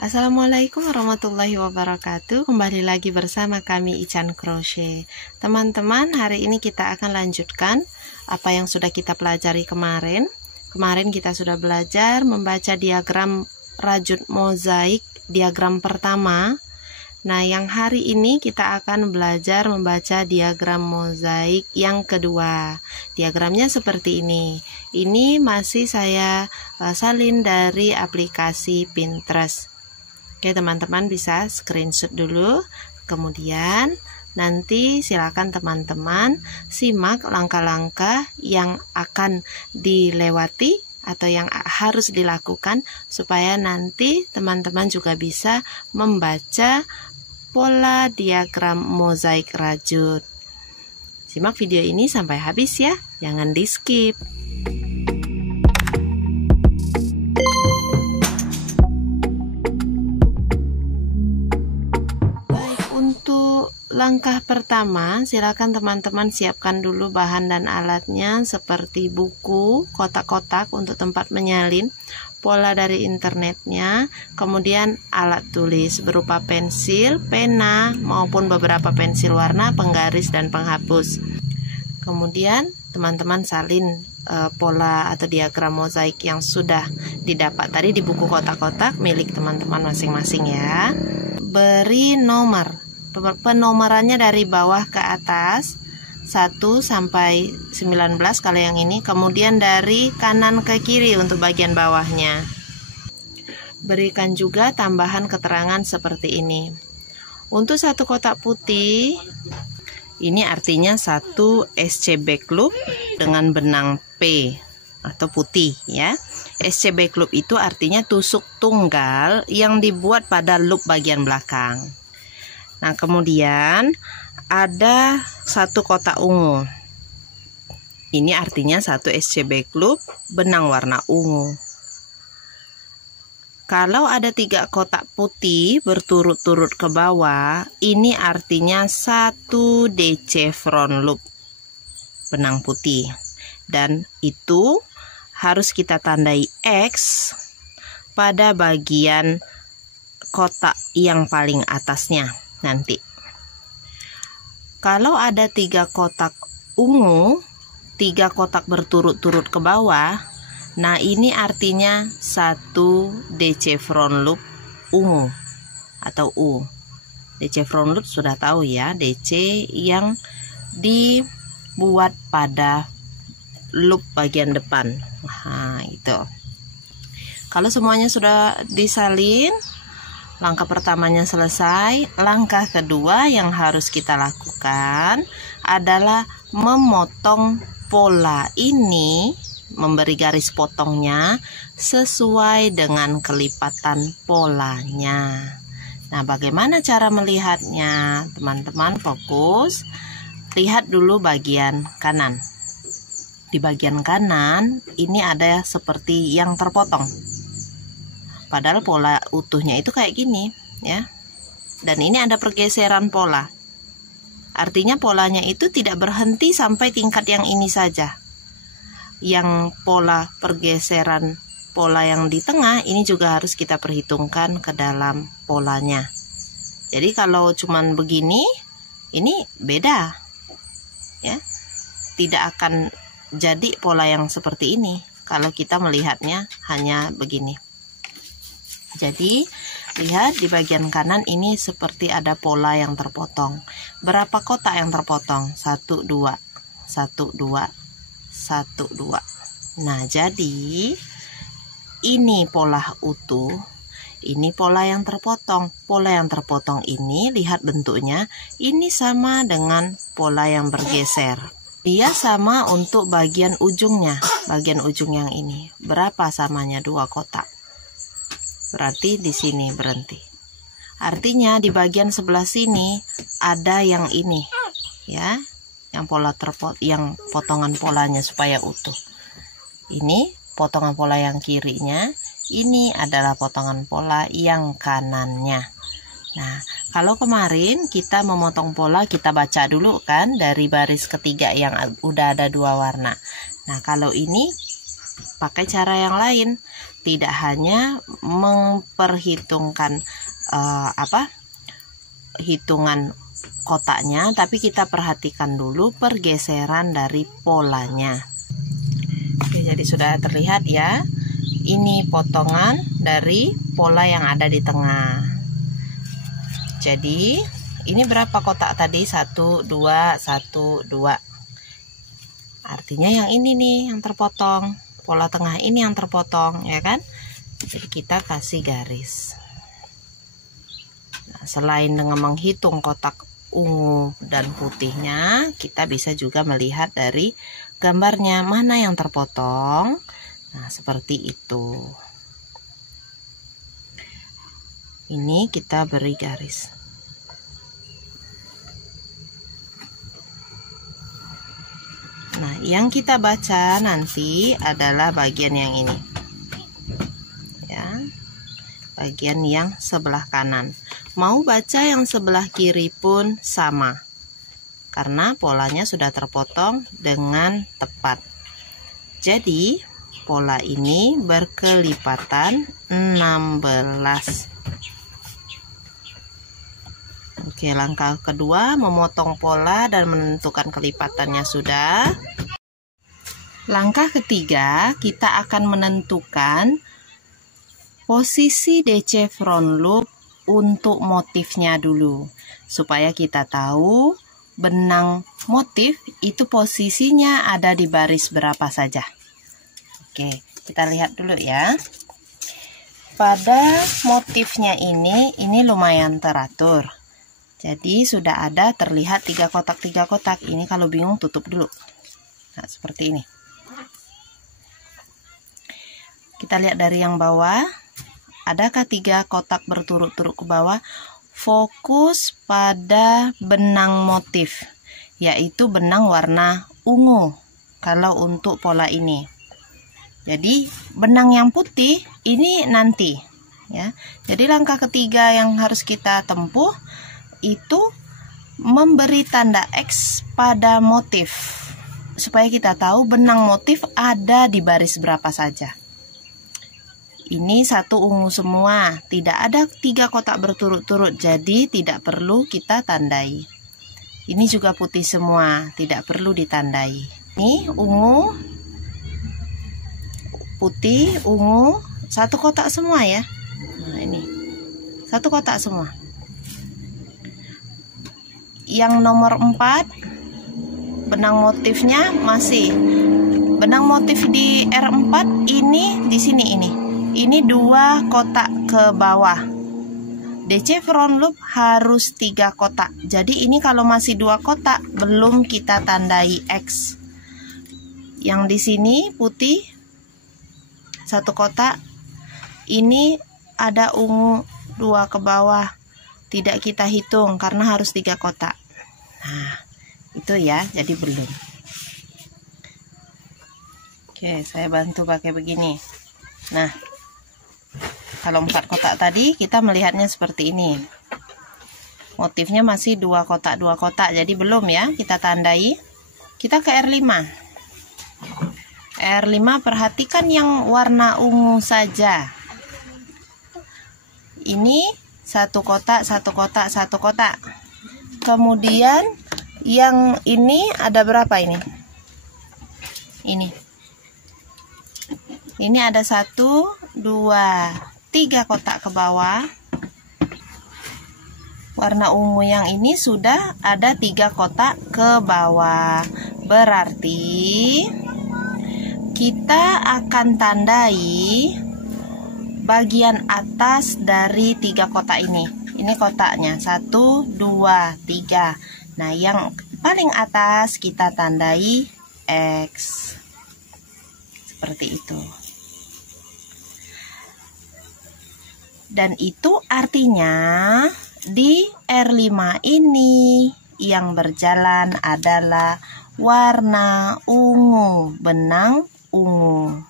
Assalamualaikum warahmatullahi wabarakatuh. Kembali lagi bersama kami Ican Crochet. Teman-teman, hari ini kita akan lanjutkan apa yang sudah kita pelajari kemarin. Kemarin kita sudah belajar membaca diagram rajut mozaik, diagram pertama. Nah, yang hari ini kita akan belajar membaca diagram mozaik yang kedua. Diagramnya seperti ini. Ini masih saya salin dari aplikasi Pinterest. Oke, teman-teman bisa screenshot dulu. Kemudian nanti silakan teman-teman simak langkah-langkah yang akan dilewati atau yang harus dilakukan supaya nanti teman-teman juga bisa membaca pola diagram mozaik rajut. Simak video ini sampai habis ya, jangan di skip. Baik, untuk langkah pertama, silakan teman-teman siapkan dulu bahan dan alatnya seperti buku, kotak-kotak untuk tempat menyalin, pola dari internetnya, kemudian alat tulis berupa pensil, pena, maupun beberapa pensil warna, penggaris, dan penghapus. Kemudian teman-teman salin pola atau diagram mozaik yang sudah didapat tadi di buku kotak-kotak milik teman-teman masing-masing ya. Beri nomor, penomorannya dari bawah ke atas 1 sampai 19 kalau yang ini, kemudian dari kanan ke kiri untuk bagian bawahnya. Berikan juga tambahan keterangan seperti ini. Untuk satu kotak putih, ini artinya satu SCB Club dengan benang P atau putih ya. SCB Club itu artinya tusuk tunggal yang dibuat pada loop bagian belakang. Nah, kemudian ada satu kotak ungu. Ini artinya satu SCB Club benang warna ungu. Kalau ada 3 kotak putih berturut-turut ke bawah, ini artinya satu DC front loop benang putih. Dan itu harus kita tandai X pada bagian kotak yang paling atasnya nanti. Kalau ada 3 kotak ungu, 3 kotak berturut-turut ke bawah, nah ini artinya satu DC front loop ungu atau U. DC front loop sudah tahu ya, DC yang dibuat pada loop bagian depan. Nah, itu. Kalau semuanya sudah disalin, langkah pertamanya selesai. Langkah kedua yang harus kita lakukan adalah memotong pola ini, memberi garis potongnya sesuai dengan kelipatan polanya. Nah, bagaimana cara melihatnya? Teman-teman fokus, lihat dulu bagian kanan. Di bagian kanan ini ada seperti yang terpotong. Padahal pola utuhnya itu kayak gini ya. Dan ini ada pergeseran pola. Artinya polanya itu tidak berhenti sampai tingkat yang ini saja. Yang pola pergeseran pola yang di tengah ini juga harus kita perhitungkan ke dalam polanya. Jadi kalau cuman begini, ini beda. Ya. Tidak akan jadi pola yang seperti ini kalau kita melihatnya hanya begini. Jadi, lihat di bagian kanan ini seperti ada pola yang terpotong. Berapa kotak yang terpotong? 1, 2, 1, 2, 1, 2. Nah, jadi ini pola utuh, ini pola yang terpotong. Pola yang terpotong ini, lihat bentuknya, ini sama dengan pola yang bergeser. Dia sama untuk bagian ujungnya, bagian ujung yang ini. Berapa samanya? 2 kotak. Berarti di sini berhenti. Artinya di bagian sebelah sini ada yang ini, ya, yang pola yang potongan polanya supaya utuh. Ini potongan pola yang kirinya, ini adalah potongan pola yang kanannya. Nah, kalau kemarin kita memotong pola, kita baca dulu kan dari baris ketiga yang udah ada 2 warna. Nah, kalau ini pakai cara yang lain. tidak hanya memperhitungkan hitungan kotaknya, tapi kita perhatikan dulu pergeseran dari polanya. Oke, jadi sudah terlihat ya, ini potongan dari pola yang ada di tengah. Jadi ini berapa kotak tadi? 1, 2, 1, 2. Artinya yang ini nih yang terpotong, pola tengah ini yang terpotong, ya kan? Jadi kita kasih garis. Nah, selain dengan menghitung kotak ungu dan putihnya, kita bisa juga melihat dari gambarnya mana yang terpotong. Nah, seperti itu. Ini kita beri garis. Nah, yang kita baca nanti adalah bagian yang ini. Ya. Bagian yang sebelah kanan. Mau baca yang sebelah kiri pun sama, karena polanya sudah terpotong dengan tepat. Jadi pola ini berkelipatan 16. Oke, langkah kedua memotong pola dan menentukan kelipatannya sudah. Langkah ketiga, kita akan menentukan posisi DC front loop untuk motifnya dulu, supaya kita tahu benang motif itu posisinya ada di baris berapa saja. Oke, kita lihat dulu ya. Pada motifnya ini lumayan teratur. Jadi sudah ada terlihat 3 kotak. Ini kalau bingung tutup dulu. Nah, seperti ini. Kita lihat dari yang bawah. Adakah 3 kotak berturut-turut ke bawah? Fokus pada benang motif, yaitu benang warna ungu kalau untuk pola ini. Jadi benang yang putih ini nanti ya. Jadi langkah ketiga yang harus kita tempuh itu memberi tanda X pada motif, supaya kita tahu benang motif ada di baris berapa saja. Ini 1 ungu semua, tidak ada 3 kotak berturut-turut, jadi tidak perlu kita tandai. Ini juga putih semua, tidak perlu ditandai. Ini ungu, putih, ungu, 1 kotak semua ya. Nah, ini 1 kotak semua. Yang nomor 4, benang motifnya masih benang motif di R4 ini di sini ini. Ini 2 kotak ke bawah. DC front loop harus 3 kotak. Jadi ini kalau masih 2 kotak belum kita tandai X. Yang di sini putih 1 kotak. Ini ada ungu 2 ke bawah. Tidak kita hitung karena harus 3 kotak. Nah, itu ya, jadi belum. Oke, saya bantu pakai begini. Nah, kalau 4 kotak tadi kita melihatnya seperti ini. Motifnya masih 2 kotak, jadi belum ya kita tandai. Kita ke R5. R5 perhatikan yang warna ungu saja. Ini 1 kotak, 1 kotak, 1 kotak. Kemudian yang ini ada berapa ini? Ini ada 1, 2, 3 kotak ke bawah. Warna ungu yang ini sudah ada 3 kotak ke bawah. Berarti kita akan tandai bagian atas dari 3 kotak ini. Ini kotaknya 1, 2, 3. Nah, yang paling atas kita tandai X. Seperti itu. Dan itu artinya di R5 ini yang berjalan adalah warna ungu, benang ungu.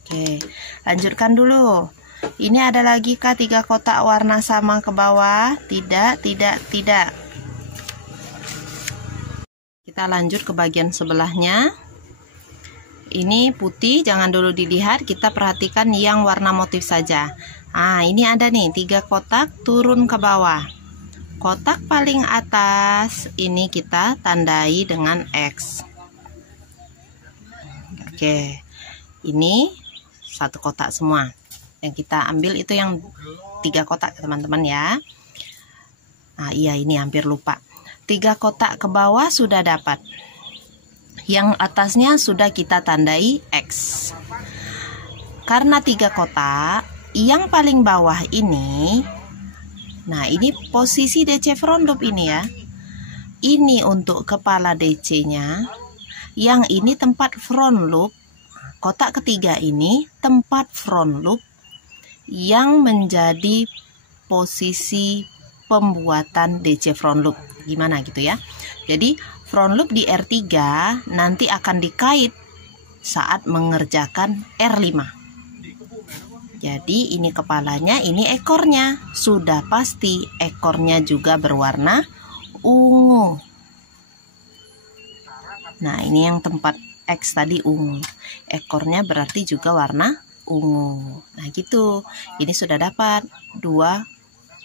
Oke, lanjutkan dulu. Ini ada lagi kah 3 kotak warna sama ke bawah? Tidak. Kita lanjut ke bagian sebelahnya. Ini putih, jangan dulu dilihat, kita perhatikan yang warna motif saja. Nah, ini ada nih 3 kotak turun ke bawah. Kotak paling atas ini kita tandai dengan X. Oke, ini 1 kotak semua. Yang kita ambil itu yang 3 kotak teman-teman ya. Nah, iya, ini hampir lupa. 3 kotak ke bawah sudah dapat. Yang atasnya sudah kita tandai X. Karena 3 kotak, yang paling bawah ini, nah ini posisi DC front loop ini ya. Ini untuk kepala DC-nya. Yang ini tempat front loop. Kotak ketiga ini tempat front loop yang menjadi posisi pembuatan DC front loop. Gimana gitu ya. Jadi front loop di R3 nanti akan dikait saat mengerjakan R5. Jadi ini kepalanya, ini ekornya. Sudah pasti ekornya juga berwarna ungu. Nah, ini yang tempat X tadi ungu. Ekornya berarti juga warna ungu. Nah, gitu. Ini sudah dapat 2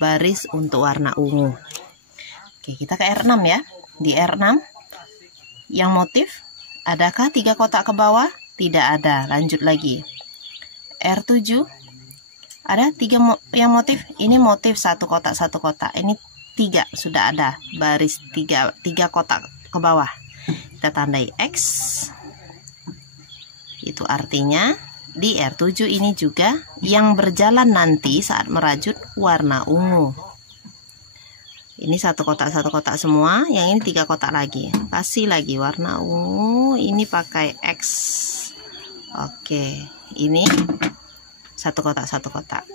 baris untuk warna ungu. Oke, kita ke R6 ya. Di R6 yang motif, adakah 3 kotak ke bawah? Tidak ada. Lanjut lagi. R7 ada 3 yang motif. Ini motif 1 kotak 1 kotak. Ini 3 sudah ada baris 3 kotak ke bawah. Kita tandai X. Itu artinya di R7 ini juga yang berjalan nanti saat merajut warna ungu. Ini 1 kotak 1 kotak semua, yang ini 3 kotak lagi. Kasih lagi warna ungu, ini pakai X. Oke, ini 1 kotak 1 kotak.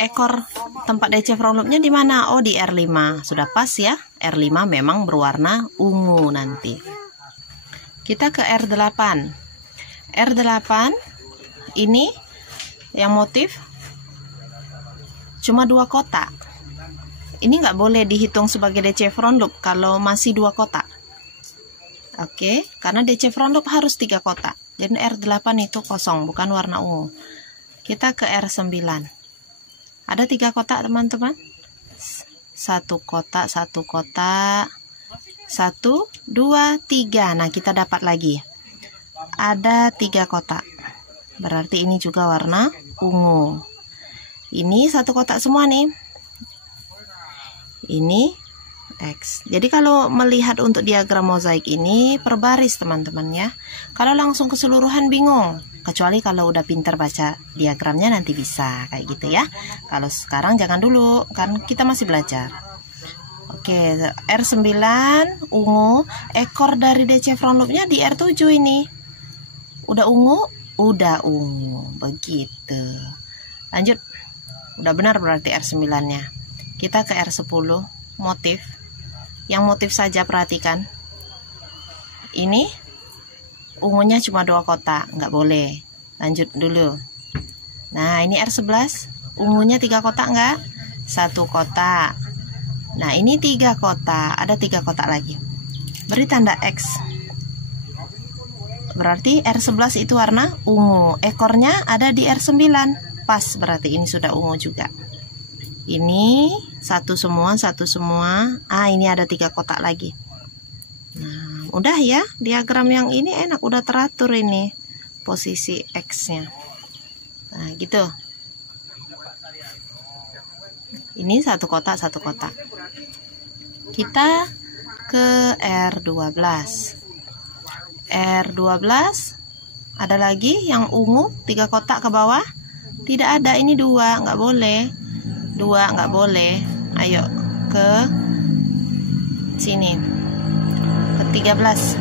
Ekor tempat DC front loop-nya di mana? Oh, di R5. Sudah pas ya. R5 memang berwarna ungu nanti. Kita ke R8. R8 ini yang motif cuma 2 kotak. Ini nggak boleh dihitung sebagai DC front loop kalau masih 2 kotak. Oke, karena DC front loop harus 3 kotak. Jadi R8 itu kosong, bukan warna ungu. Kita ke R9. Ada 3 kotak teman-teman. 1 kotak, 1 kotak. 1, 2, 3. Nah, kita dapat lagi. Ada 3 kotak. Berarti ini juga warna ungu. Ini 1 kotak semua nih. Ini X. Jadi kalau melihat untuk diagram mozaik ini per baris teman-teman ya. Kalau langsung keseluruhan bingung. Kecuali kalau udah pintar baca diagramnya nanti bisa kayak gitu ya. Kalau sekarang jangan dulu, kan kita masih belajar. Oke, R9 ungu. Ekor dari DC front loop-nya di R7 ini. Udah ungu? Udah ungu. Begitu. Lanjut. Udah benar berarti R9-nya. Kita ke R10 motif. Yang motif saja perhatikan. Ini ungunya cuma 2 kotak, nggak boleh. Lanjut dulu. Nah, ini R11 ungunya 3 kotak nggak? 1 kotak. Nah, ini 3 kotak. Ada 3 kotak lagi. Beri tanda X. Berarti R11 itu warna ungu. Ekornya ada di R9. Pas berarti ini sudah ungu juga. Ini 1 semua, 1 semua. Ah, ini ada 3 kotak lagi. Nah, udah ya. Diagram yang ini enak, udah teratur ini posisi X-nya. Nah, gitu. Ini 1 kotak, 1 kotak. Kita ke R12. R12 ada lagi yang ungu 3 kotak ke bawah. Tidak ada, ini 2, nggak boleh. 2 nggak boleh. Ayo ke sini. Ke 13.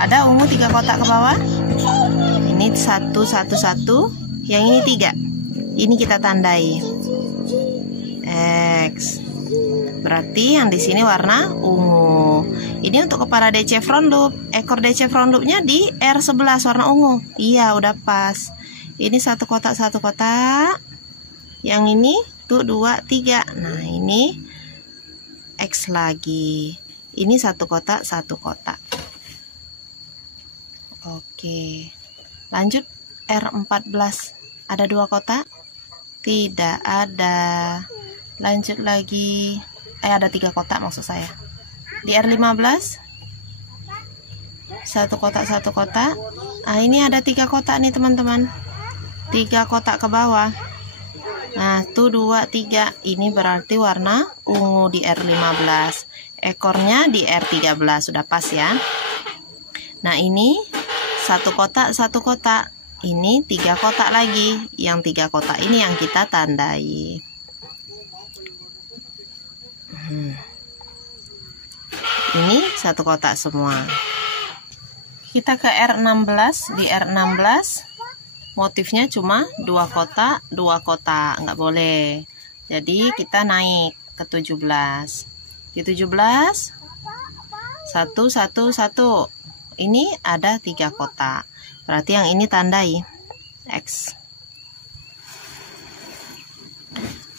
Ada ungu 3 kotak ke bawah. Ini 1, 1, 1. Yang ini 3. Ini kita tandai X. Berarti yang di sini warna ungu. Ini untuk kepala DC front loop. Ekor DC front loopnya di R11 warna ungu. Iya, udah pas. Ini 1 kotak 1 kotak. Yang ini tuh 2, 3. Nah, ini X lagi. Ini 1 kotak 1 kotak. Oke, lanjut R14. Ada 2 kotak? Tidak ada. Lanjut lagi. Ada 3 kotak maksud saya. Di R15 1 kotak 1 kotak. Ini ada 3 kotak nih teman-teman. 3 kotak ke bawah. Nah, 1, 2, 3. Ini berarti warna ungu di R15. Ekornya di R13. Sudah pas ya. Nah, ini 1 kotak 1 kotak. Ini 3 kotak lagi. Yang 3 kotak ini yang kita tandai. Ini 1 kotak semua. Kita ke R16. Di R16 motifnya cuma 2 kotak 2 kotak, nggak boleh. Jadi kita naik ke 17. Di 17 1 1 1. Ini ada 3 kotak. Berarti yang ini tandai X.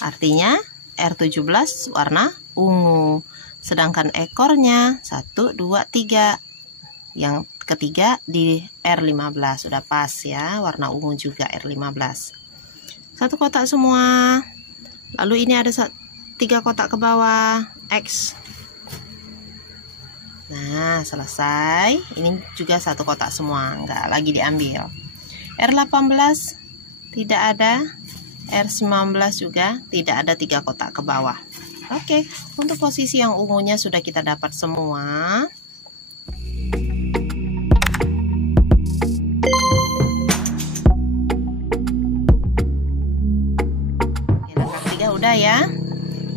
Artinya R17 warna ungu. Sedangkan ekornya 1 2 3. Yang ketiga di R15. Sudah pas ya, warna ungu juga R15. 1 kotak semua. Lalu ini ada 3 kotak ke bawah X. Nah, selesai. Ini juga 1 kotak semua, enggak lagi diambil. R18 tidak ada. R19 juga tidak ada 3 kotak ke bawah. Oke, untuk posisi yang ungunya sudah kita dapat semua. Langkah 3 udah ya.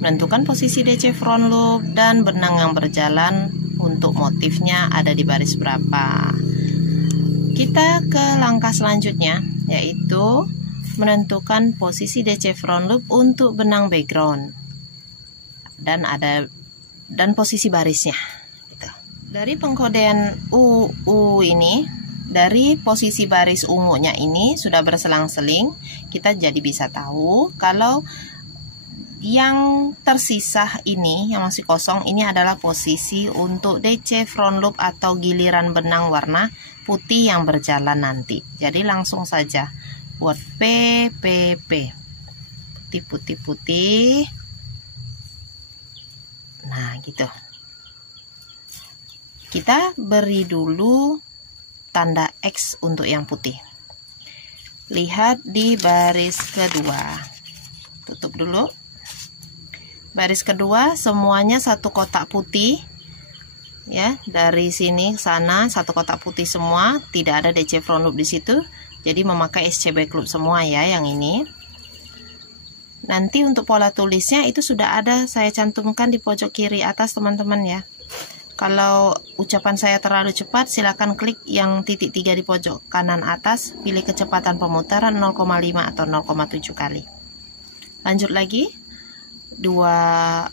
Menentukan posisi DC front loop dan benang yang berjalan untuk motifnya ada di baris berapa. Kita ke langkah selanjutnya, yaitu menentukan posisi DC front loop untuk benang background dan posisi barisnya gitu. Dari pengkodean UU ini, dari posisi baris ungunya ini sudah berselang-seling, kita jadi bisa tahu kalau yang tersisa ini, yang masih kosong, ini adalah posisi untuk DC front loop atau giliran benang warna putih yang berjalan nanti. Jadi langsung saja buat PPP. Putih. Nah, gitu. Kita beri dulu tanda X untuk yang putih. Lihat di baris kedua. Tutup dulu. Baris kedua semuanya 1 kotak putih ya, dari sini ke sana 1 kotak putih semua, tidak ada DC front loop di situ, jadi memakai SC back loop semua ya yang ini. Nanti untuk pola tulisnya itu sudah ada saya cantumkan di pojok kiri atas teman-teman ya. Kalau ucapan saya terlalu cepat, silakan klik yang titik 3 di pojok kanan atas, pilih kecepatan pemutaran 0,5 atau 0,7 kali. Lanjut lagi. 2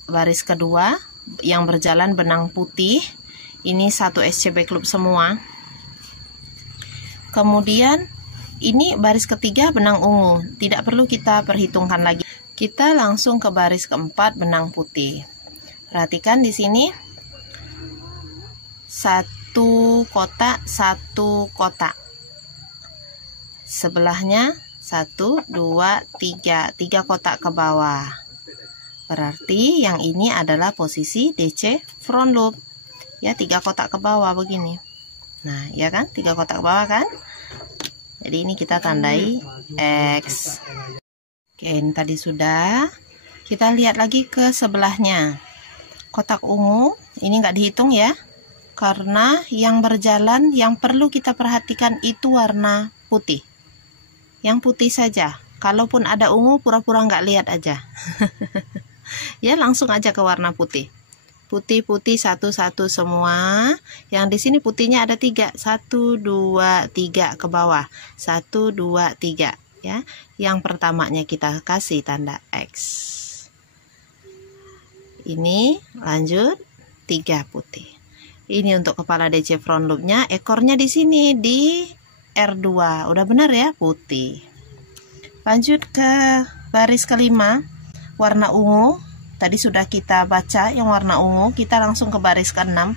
baris kedua yang berjalan benang putih, ini 1 SC back loop semua. Kemudian ini baris ketiga benang ungu, tidak perlu kita perhitungkan lagi. Kita langsung ke baris keempat benang putih. Perhatikan di sini 1 kotak 1 kotak. Sebelahnya 1 2 3 kotak ke bawah. Berarti yang ini adalah posisi DC front loop. Ya, 3 kotak ke bawah begini. Nah, ya kan? 3 kotak ke bawah kan? Jadi ini kita tandai X. Oke, ini tadi sudah. Kita lihat lagi ke sebelahnya. Kotak ungu, ini nggak dihitung ya. Karena yang berjalan, yang perlu kita perhatikan itu warna putih. Yang putih saja. Kalaupun ada ungu, pura-pura nggak lihat aja. Ya, langsung aja ke warna putih. Putih-putih satu-satu semua. Yang di sini putihnya ada 3. 1, 2, 3 ke bawah. 1, 2, 3 ya. Yang pertamanya kita kasih tanda X. Ini lanjut 3 putih. Ini untuk kepala DC front loopnya. Ekornya di sini di R2. Udah benar ya, putih. Lanjut ke baris kelima. Warna ungu, tadi sudah kita baca yang warna ungu, kita langsung ke baris ke-6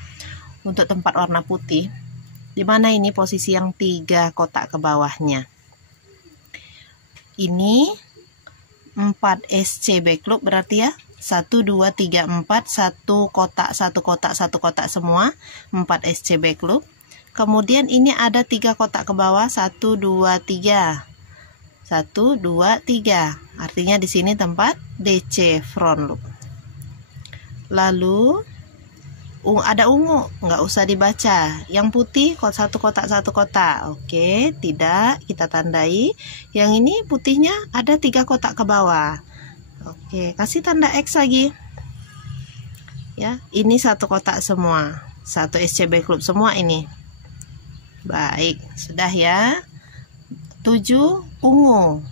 untuk tempat warna putih. Di mana ini posisi yang 3 kotak ke bawahnya? Ini 4 SCB klub berarti ya. 1, 2, 3, 4, 1 kotak, 1 kotak, 1 kotak semua, 4 SCB klub. Kemudian ini ada 3 kotak ke bawah, 1, 2, 3. 1, 2, 3. Artinya di sini tempat DC front loop. Lalu ada ungu, nggak usah dibaca. Yang putih, 1 kotak, 1 kotak. Oke, tidak, kita tandai. Yang ini putihnya ada 3 kotak ke bawah. Oke, kasih tanda X lagi. Ya, ini 1 kotak semua. 1 SCB klub semua ini. Baik, sudah ya. 7 ungu.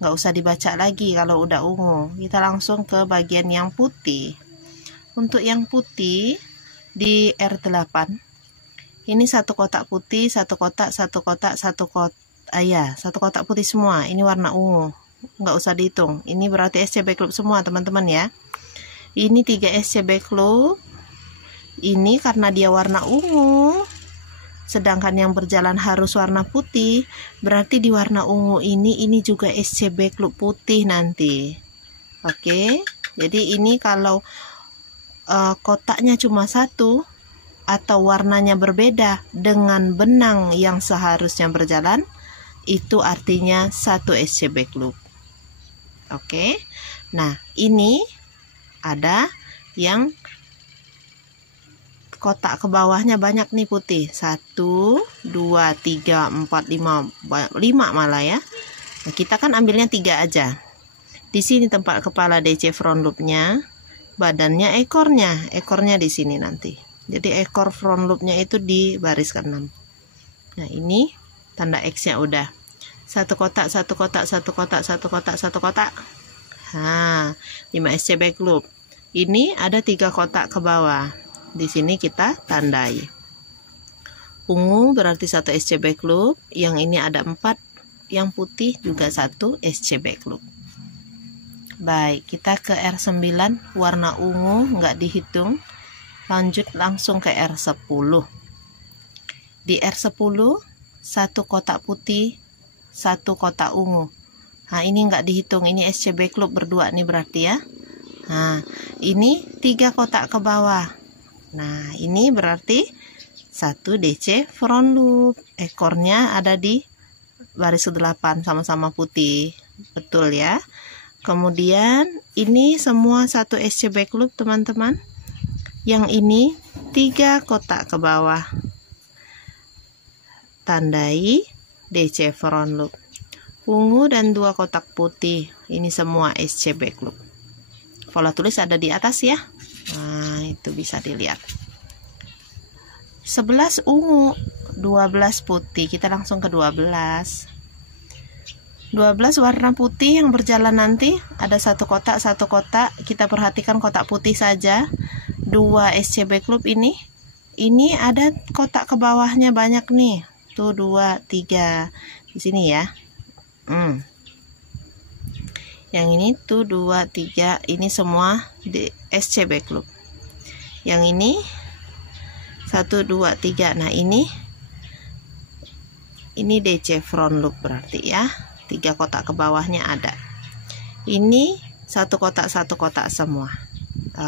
Nggak usah dibaca lagi kalau udah ungu. Kita langsung ke bagian yang putih. Untuk yang putih di R8 ini 1 kotak putih, 1 kotak, 1 kotak, 1 kotak, 1 kotak putih semua. Ini warna ungu, nggak usah dihitung. Ini berarti SCB klub semua teman-teman ya. Ini 3 SCB klub. Ini karena dia warna ungu, sedangkan yang berjalan harus warna putih, berarti di warna ungu ini juga SCB klub putih nanti. Oke, jadi ini kalau kotaknya cuma 1 atau warnanya berbeda dengan benang yang seharusnya berjalan, itu artinya 1 SCB klub. Oke, nah ini ada yang kotak ke bawahnya banyak nih putih, 1, 2, 3, 4, 5 malah ya. Nah, kita kan ambilnya 3 aja. Di sini tempat kepala DC front loopnya, badannya ekornya di sini nanti. Jadi ekor front loopnya itu di baris ke-6. Nah, ini tanda X-nya udah. 1 kotak, 1 kotak, 1 kotak, 1 kotak, 1 kotak. Nah, 5 SCB klub. Ini ada 3 kotak ke bawah. Di sini kita tandai. Ungu berarti 1 SCB klub, yang ini ada 4, yang putih juga 1 SCB klub. Baik, kita ke R9, warna ungu nggak dihitung. Lanjut langsung ke R10. Di R10, 1 kotak putih, 1 kotak ungu. Nah, ini nggak dihitung, ini SCB klub berdua nih berarti ya. Nah, ini 3 kotak ke bawah. Nah, ini berarti 1 DC front loop. Ekornya ada di baris ke-8, sama-sama putih. Betul ya. Kemudian ini semua 1 SCB klub teman-teman. Yang ini 3 kotak ke bawah. Tandai DC front loop. Ungu dan 2 kotak putih. Ini semua SCB klub. Pola tulis ada di atas ya. Nah, itu bisa dilihat. 11 ungu, 12 putih. Kita langsung ke 12. 12 warna putih yang berjalan nanti ada 1 kotak, 1 kotak. Kita perhatikan kotak putih saja. 2 SCB klub ini. Ini ada kotak ke bawahnya banyak nih. Tuh 2, 3 di sini ya. Yang ini tuh 2, 3. Ini semua di SCB klub. Yang ini 1, 2, 3. Nah, ini DC front loop berarti ya. 3 kotak ke bawahnya ada. Ini 1 kotak, 1 kotak semua.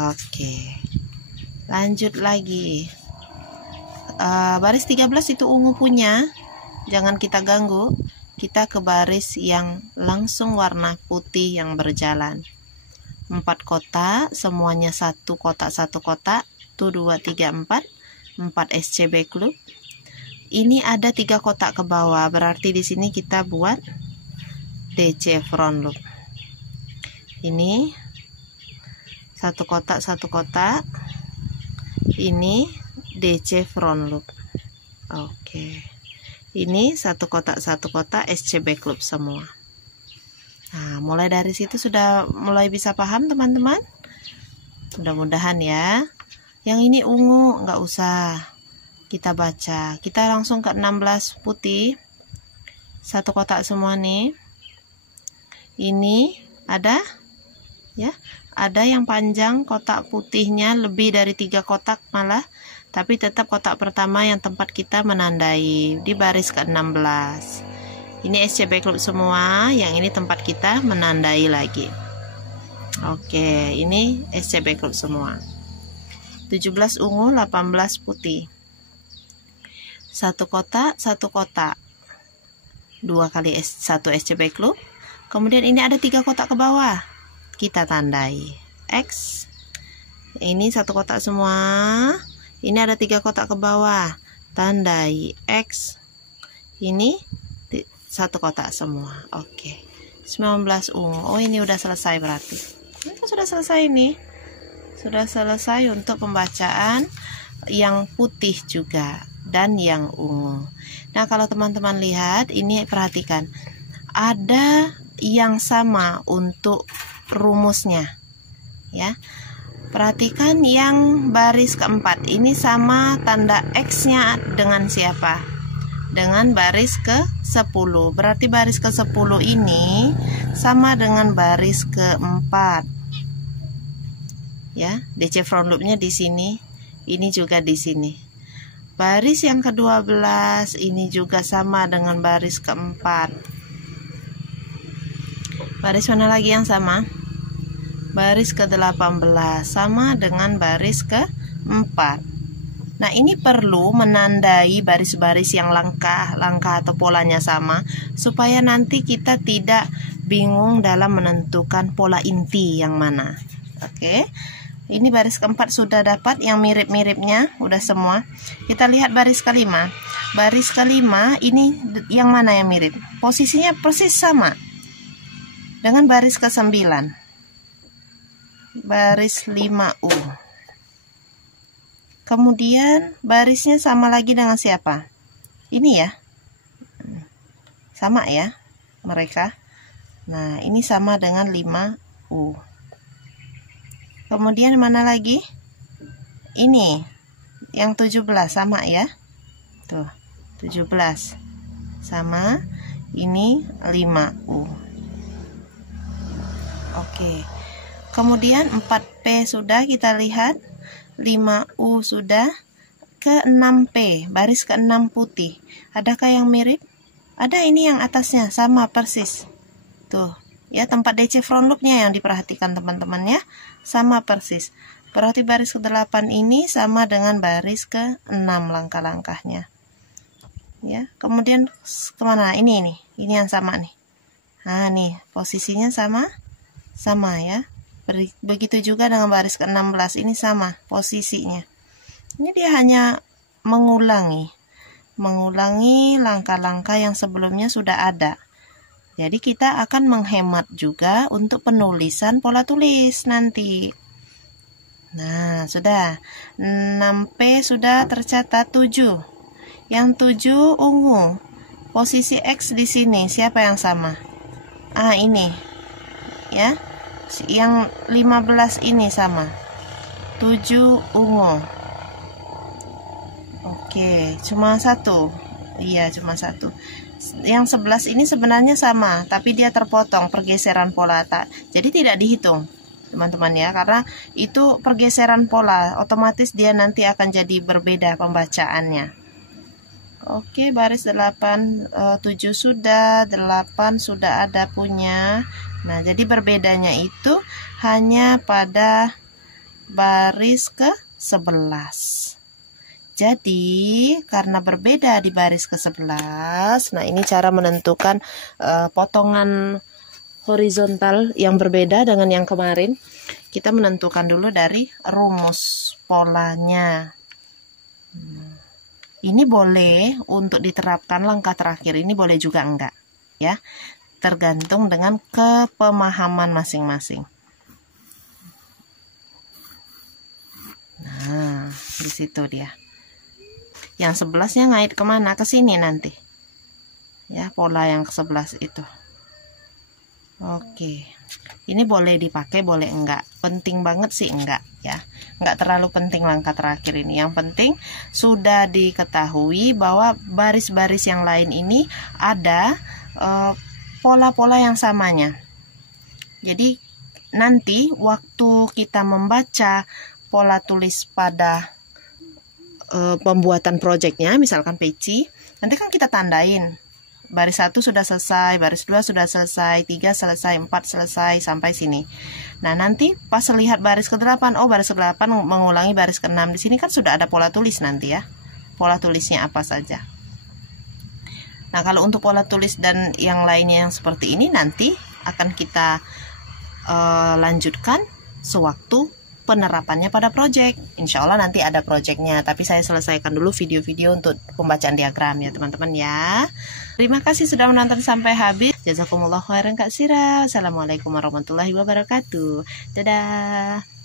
Oke. Lanjut lagi. Baris 13 itu ungu punya. Jangan kita ganggu. Kita ke baris yang langsung warna putih yang berjalan. 4 kotak, semuanya 1 kotak, 1 kotak. 1, 2, 3, 4. 4 SCB klub. Ini ada 3 kotak ke bawah. Berarti di sini kita buat DC front loop. Ini 1 kotak, 1 kotak. Ini DC front loop. Oke. Ini 1 kotak, 1 kotak SCB klub semua. Nah, mulai dari situ sudah mulai bisa paham teman-teman. Mudah-mudahan ya. Yang ini ungu nggak usah kita baca. Kita langsung ke 16 putih. 1 kotak semua nih. Ini ada ya, ada yang panjang kotak putihnya lebih dari 3 kotak malah, tapi tetap kotak pertama yang tempat kita menandai di baris ke-16. Ini SCB Club semua, yang ini tempat kita menandai lagi. Oke, ini SCB Club semua. 17 ungu, 18 putih. Satu kotak, dua kali satu SCB Club. Kemudian ini ada 3 kotak ke bawah, kita tandai X. Ini satu kotak semua. Ini ada 3 kotak ke bawah, tandai X. Ini satu kotak semua. Oke, 19 ungu. Oh, ini udah selesai berarti. Ini kan sudah selesai nih. Sudah selesai untuk pembacaan yang putih juga dan yang ungu. Nah, kalau teman-teman lihat, ini perhatikan. Ada yang sama untuk rumusnya. Ya. Perhatikan yang baris keempat. Ini sama tanda X-nya dengan siapa? Dengan baris ke-10. Berarti baris ke-10 ini sama dengan baris ke-4. Ya, DC front loopnya di sini, ini juga di sini. Baris yang ke-12 ini juga sama dengan baris ke-4. Baris mana lagi yang sama? Baris ke-18 sama dengan baris ke-4. Nah, ini perlu menandai baris-baris yang langkah atau polanya sama, supaya nanti kita tidak bingung dalam menentukan pola inti yang mana. Oke, ini baris keempat sudah dapat yang mirip-miripnya, udah semua. Kita lihat baris kelima. Baris kelima ini yang mana yang mirip? Posisinya persis sama dengan baris ke-9. Baris 5U. Kemudian barisnya sama lagi dengan siapa? Ini ya. Sama ya mereka. Nah, ini sama dengan 5U. Kemudian mana lagi? Ini yang 17 sama ya. Tuh, 17 sama, ini 5U. Oke. Kemudian 4P sudah kita lihat. 5U sudah. Ke 6P, baris ke 6 putih. Adakah yang mirip? Ada, ini yang atasnya sama persis. Tuh, ya, tempat DC front loopnya yang diperhatikan teman-teman ya. Sama persis. Berarti baris ke-8 ini sama dengan baris ke-6 langkah-langkahnya. Ya, kemudian kemana? Ini yang sama nih. Nah, nih posisinya sama ya. Begitu juga dengan baris ke-16, ini sama posisinya. Ini dia hanya mengulangi langkah-langkah yang sebelumnya sudah ada. Jadi kita akan menghemat juga untuk penulisan pola tulis nanti. Nah, sudah. 6P sudah tercatat 7. Yang 7 ungu. Posisi X di sini siapa yang sama? Ini. Ya. Yang 15 ini sama. 7 ungu. Oke, cuma 1. Iya, cuma 1. Yang 11 ini sebenarnya sama, tapi dia terpotong pergeseran pola. Jadi tidak dihitung, teman-teman ya, karena itu pergeseran pola, otomatis dia nanti akan jadi berbeda pembacaannya. Oke, baris 8, 7 sudah, 8 sudah ada punya. Nah, jadi berbedanya itu hanya pada baris ke-11. Jadi, karena berbeda di baris ke-11, nah ini cara menentukan potongan horizontal yang berbeda dengan yang kemarin. Kita menentukan dulu dari rumus polanya. Ini boleh untuk diterapkan langkah terakhir, ini boleh juga enggak, ya. Tergantung dengan kepemahaman masing-masing. Nah, di situ dia. Yang 11-nya ngait kemana? Ke sini nanti. Ya, pola yang ke-11 itu. Oke. Ini boleh dipakai, boleh enggak. Penting banget sih enggak, ya. Enggak terlalu penting langkah terakhir ini. Yang penting sudah diketahui bahwa baris-baris yang lain ini ada pola-pola yang samanya. Jadi nanti waktu kita membaca pola tulis pada pembuatan projectnya, misalkan peci, nanti kan kita tandain. Baris 1 sudah selesai, baris 2 sudah selesai, 3 selesai, 4 selesai, sampai sini. Nah, nanti pas lihat baris ke-8, oh baris ke-8 mengulangi baris ke-6. Di sini kan sudah ada pola tulis nanti ya. Pola tulisnya apa saja. Nah, kalau untuk pola tulis dan yang lainnya yang seperti ini nanti akan kita lanjutkan sewaktu penerapannya pada project. Insya Allah nanti ada projectnya, tapi saya selesaikan dulu video-video untuk pembacaan diagram ya teman-teman ya. Terima kasih sudah menonton sampai habis. Jazakumullah khairan katsira. Assalamualaikum warahmatullahi wabarakatuh. Dadah.